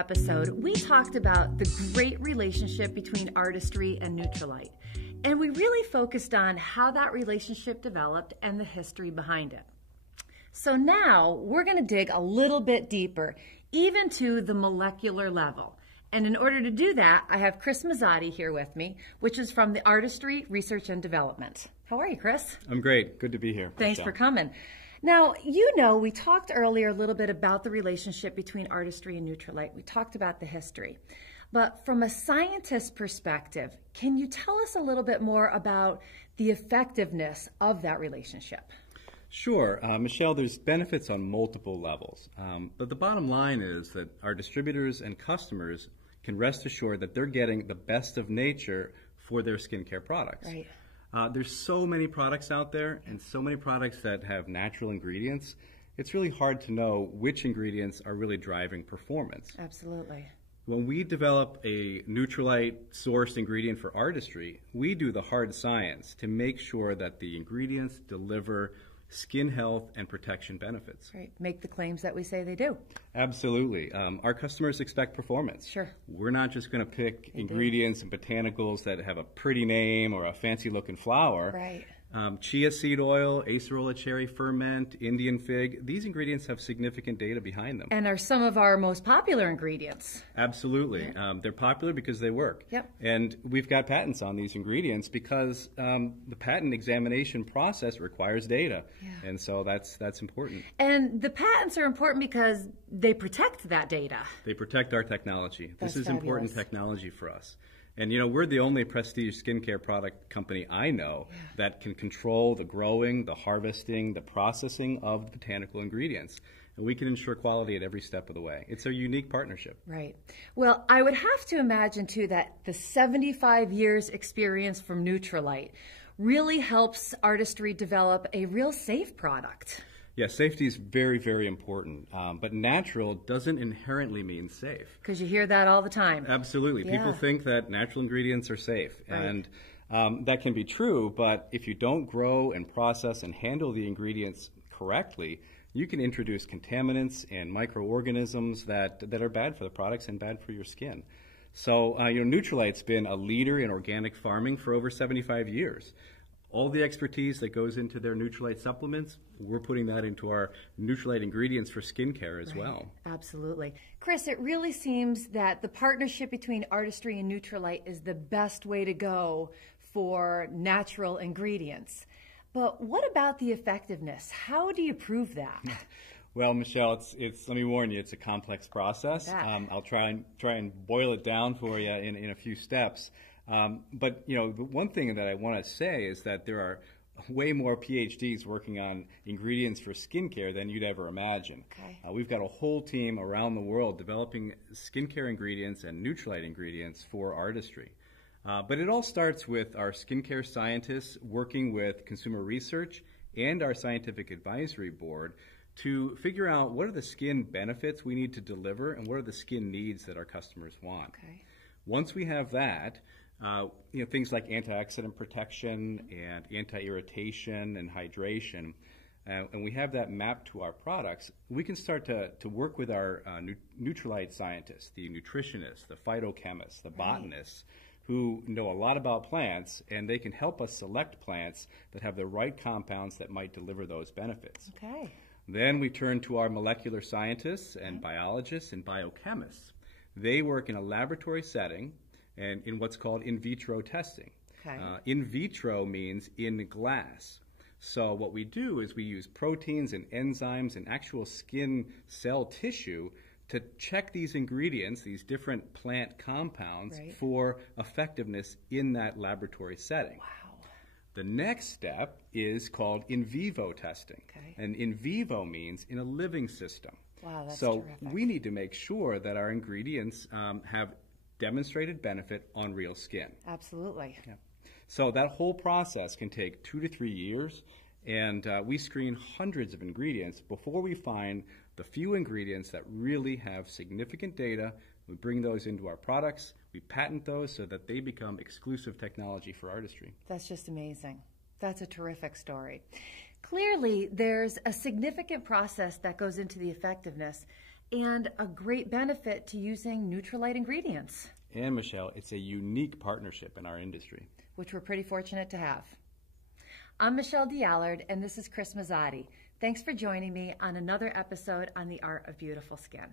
episode, we talked about the great relationship between Artistry and Nutrilite. And we really focused on how that relationship developed and the history behind it. So now we're going to dig a little bit deeper, even to the molecular level. And in order to do that, I have Chris Mazzotti here with me, which is from the Artistry Research and Development. How are you, Chris? I'm great. Good to be here. Thanks for coming. Now, you know, we talked earlier a little bit about the relationship between Artistry and Nutrilite. We talked about the history. But from a scientist perspective, can you tell us a little bit more about the effectiveness of that relationship? Sure. Michelle, there's benefits on multiple levels. But the bottom line is that our distributors and customers can rest assured that they're getting the best of nature for their skincare products. Right. There's so many products out there and so many products that have natural ingredients. It's really hard to know which ingredients are really driving performance. Absolutely. When we develop a Nutrilite sourced ingredient for Artistry, we do the hard science to make sure that the ingredients deliver skin health and protection benefits. Right. Make the claims that we say they do. Absolutely. Our customers expect performance. Sure. We're not just going to pick ingredients and botanicals that have a pretty name or a fancy looking flower. Right. Chia seed oil, acerola cherry ferment, Indian fig, these ingredients have significant data behind them. And are some of our most popular ingredients. Absolutely. They're popular because they work. Yep. And we've got patents on these ingredients because the patent examination process requires data. Yeah. And so that's important. And the patents are important because they protect that data. They protect our technology. That's This is fabulous. important technology for us. And, you know, we're the only prestige skincare product company I know that can control the growing, the harvesting, the processing of the botanical ingredients. And we can ensure quality at every step of the way. It's a unique partnership. Right. Well, I would have to imagine, too, that the 75 years experience from Nutrilite really helps Artistry develop a real safe product. Yeah, safety is very, very important. But natural doesn't inherently mean safe. Because you hear that all the time. Absolutely. Yeah. People think that natural ingredients are safe. Right. And that can be true, but if you don't grow and process and handle the ingredients correctly, you can introduce contaminants and microorganisms that are bad for the products and bad for your skin. So, Nutrilite's been a leader in organic farming for over 75 years. All the expertise that goes into their Nutrilite supplements, we're putting that into our Nutrilite ingredients for skincare as well. Absolutely. Chris, it really seems that the partnership between Artistry and Nutrilite is the best way to go for natural ingredients. But what about the effectiveness? How do you prove that? Well, Michelle, it's let me warn you, it's a complex process. I'll try and boil it down for you in a few steps. But, the one thing that I want to say is that there are way more PhDs working on ingredients for skincare than you'd ever imagine. Okay. We've got a whole team around the world developing skincare ingredients and Nutrilite ingredients for Artistry. But it all starts with our skincare scientists working with consumer research and our scientific advisory board to figure out what are the skin benefits we need to deliver and what are the skin needs that our customers want. Okay. Once we have that, things like antioxidant protection and anti-irritation and hydration, and we have that mapped to our products, we can start to work with our Nutrilite scientists, the nutritionists, the phytochemists, the botanists, who know a lot about plants, and they can help us select plants that have the right compounds that might deliver those benefits. Okay. Then we turn to our molecular scientists and biologists and biochemists. They work in a laboratory setting and in what's called in vitro testing. Okay. In vitro means in glass. So what we do is we use proteins and enzymes and actual skin cell tissue to check these ingredients, these different plant compounds, for effectiveness in that laboratory setting. Wow. The next step is called in vivo testing. Okay. And in vivo means in a living system. Wow, that's so terrific. we need to make sure that our ingredients have demonstrated benefit on real skin. Absolutely. Yeah. So that whole process can take 2 to 3 years, and we screen hundreds of ingredients before we find the few ingredients that really have significant data. We bring those into our products, we patent those so that they become exclusive technology for Artistry. That's just amazing. That's a terrific story. Clearly, there's a significant process that goes into the effectiveness. and a great benefit to using Nutrilite ingredients. And Michelle, it's a unique partnership in our industry, which we're pretty fortunate to have. I'm Michelle D'Allard, and this is Chris Mazzotti. Thanks for joining me on another episode on the Art of Beautiful Skin.